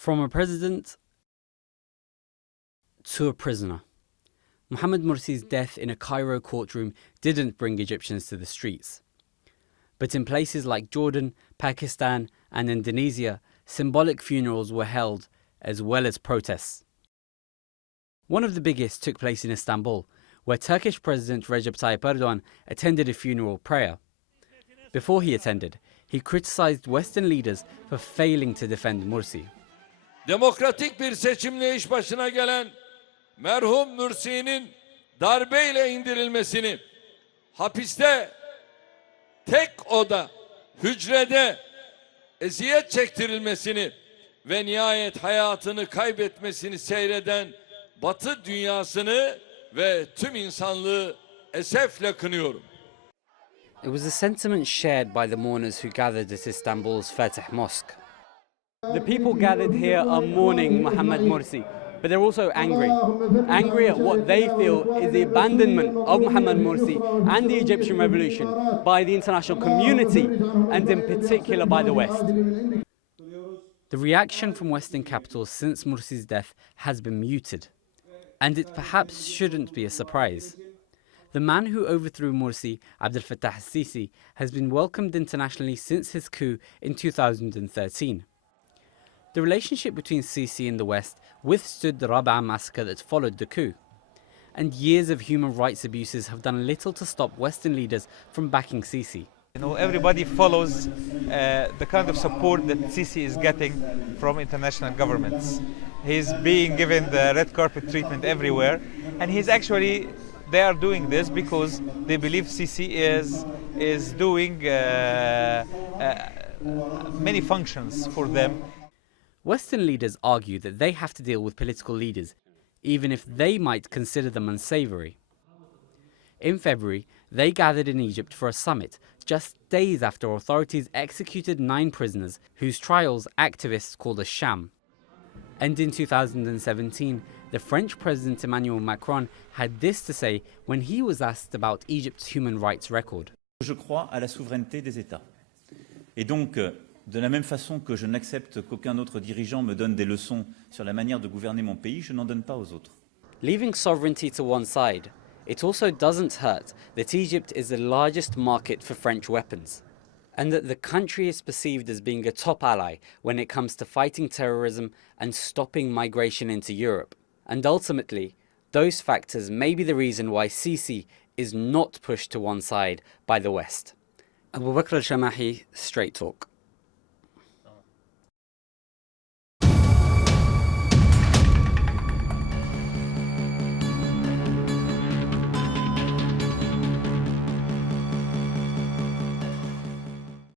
From a president to a prisoner. Mohamed Morsi's death in a Cairo courtroom didn't bring Egyptians to the streets. But in places like Jordan, Pakistan, and Indonesia, symbolic funerals were held, as well as protests. One of the biggest took place in Istanbul, where Turkish President Recep Tayyip Erdogan attended a funeral prayer. Before he attended, he criticized Western leaders for failing to defend Morsi. Demokratik bir seçimle iş başına gelen merhum Mursi'nin darbeyle indirilmesini, hapiste, tek oda, hücrede eziyet çektirilmesini ve nihayet hayatını kaybetmesini seyreden Batı dünyasını ve tüm insanlığı esefle kınıyorum. It was a sentiment shared by the mourners who gathered at Istanbul's Fatih Mosque. The people gathered here are mourning Mohamed Morsi, but they're also angry. Angry at what they feel is the abandonment of Mohamed Morsi and the Egyptian revolution by the international community, and in particular by the West. The reaction from Western capitals since Morsi's death has been muted, and it perhaps shouldn't be a surprise. The man who overthrew Morsi, Abdel Fattah al-Sisi, has been welcomed internationally since his coup in 2013. The relationship between Sisi and the West withstood the Rabaa massacre that followed the coup. And years of human rights abuses have done little to stop Western leaders from backing Sisi. You know, everybody follows the kind of support that Sisi is getting from international governments. He's being given the red carpet treatment everywhere, and they are doing this because they believe Sisi is doing many functions for them. Western leaders argue that they have to deal with political leaders, even if they might consider them unsavory. In February, they gathered in Egypt for a summit, just days after authorities executed 9 prisoners whose trials activists called a sham. And in 2017, the French President Emmanuel Macron had this to say when he was asked about Egypt's human rights record. Je crois à la souveraineté des États. Et donc, de la même façon que je n'accepte qu'aucun autre dirigeant me donne des leçons sur la manière de gouverner mon pays, je n'en donne pas aux autres. Leaving sovereignty to one side, it also doesn't hurt that Egypt is the largest market for French weapons, and that the country is perceived as being a top ally when it comes to fighting terrorism and stopping migration into Europe. And ultimately, those factors may be the reason why Sisi is not pushed to one side by the West. Abu Bakr al-Shamahi, Straight Talk.